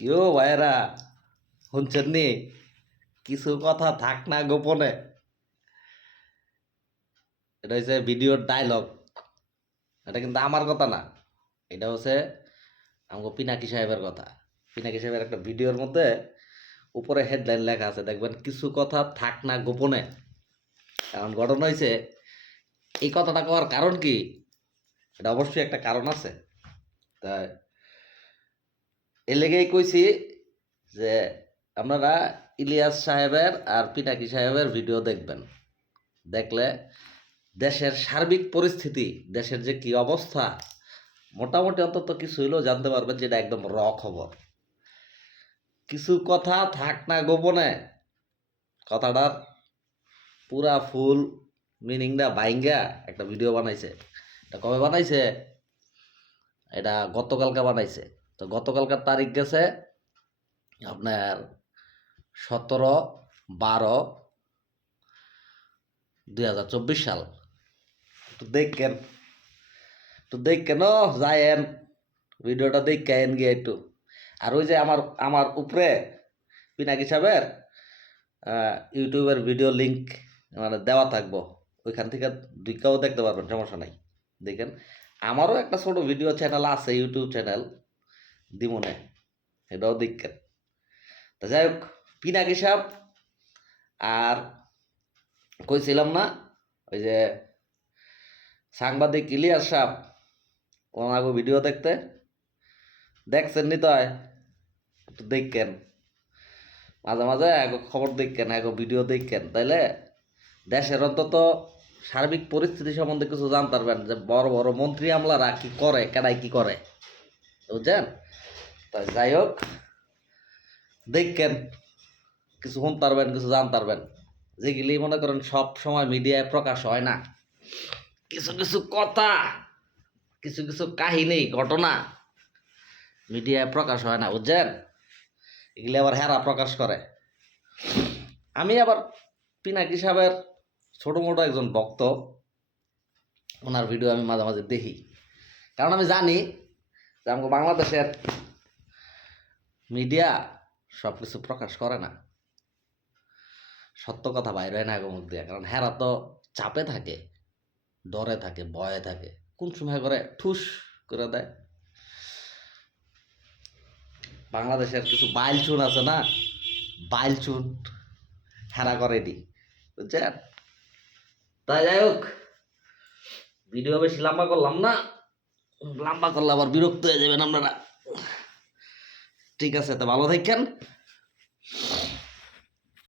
কেউ ভাইরা শুনছেন নি? কিছু কথা থাক না গোপনে। এটা হচ্ছে ভিডিওর ডায়লগ। এটা কিন্তু আমার কথা না, এটা হচ্ছে আমাকে পিনাকি সাহেবের কথা। পিনাকি সাহেবের একটা ভিডিওর মধ্যে উপরে হেডলাইন লেখা আছে, দেখবেন কিছু কথা থাক না গোপনে। কারণ ঘটনা হয়েছে, এই কথাটা কওয়ার কারণ কি, এটা অবশ্যই একটা কারণ আছে। তাই এর লেগেই কইছি যে আপনারা ইলিয়াস সাহেবের আর পিনাকি সাহেবের ভিডিও দেখবেন। দেখলে দেশের সার্বিক পরিস্থিতি, দেশের যে কি অবস্থা, মোটামুটি অন্তত কিছু হইলেও জানতে পারবেন, যেটা একদম খবর। কিছু কথা থাক না গোপনে কথাটার পুরা ফুল মিনিংটা বাইঙ্গা একটা ভিডিও বানাইছে। এটা কবে বানাইছে? এটা গতকালকে বানাইছে। তো গতকালকার তারিখ গেছে আপনার 17/12/2024 সাল। একটু দেখেন, যায়েন ভিডিওটা দেখেন গিয়ে একটু। আর ওই যে আমার আমার উপরে পিনাকি সাহেবের ইউটিউবের ভিডিও লিংক মানে দেওয়া থাকবো, ওইখান থেকে দুইটাও দেখতে পারবেন, সমস্যা নাই। দেখেন, আমারও একটা ছোট ভিডিও চ্যানেল আছে, ইউটিউব চ্যানেল দিমনে, এটাও দেখেন। তা যাই হোক, পিনাকি সাহেব আর কইছিলাম না, ওই যে সাংবাদিক ইলিয়াস সাহেব, ওনাকে ভিডিও দেখছেন নি? তো একটু দেখেন, মাঝে মাঝে এক খবর দেখেন, এক ভিডিও দেখেন, তাইলে দেশের অন্তত সার্বিক পরিস্থিতি সম্বন্ধে কিছু জানতে পারবেন, যে বড় বড় মন্ত্রী আমলারা কি করে, কেডাই কি করে, বুঝছেন? তাই যাই হোক, দেখেন, কিছু শুনতে পারবেন, কিছু জানতে পারবেন, যেগুলি মনে করেন সব সময় মিডিয়ায় প্রকাশ হয় না। কিছু কিছু কথা, কিছু কিছু কাহিনী, ঘটনা মিডিয়ায় প্রকাশ হয় না, বুঝছেন? এগুলি আবার হেরা প্রকাশ করে। আমি আবার পিনাকি সাহেবের ছোট মোটো একজন ভক্ত, ওনার ভিডিও আমি মাঝে মাঝে দেখি। কারণ আমি জানি যে আমাকে বাংলাদেশের মিডিয়া সব কিছু প্রকাশ করে না, সত্য কথা বাইর হয় না আগের মুখ দিয়ে। কারণ হেরা তো চাপে থাকে, ডরে থাকে, ভয়ে থাকে, কোন সময় করে ঠুস করে দেয়। বাংলাদেশের কিছু বাইল চুন আছে না, বাইল চুন, হেরা করে দি, বুঝছেন? তাই যাই হোক, ভিডিও বেশি লম্বা করলাম না, লম্বা করলে আবার বিরক্ত হয়ে যাবেন আপনারা। ঠিক আছে, তো ভালো থাকেন।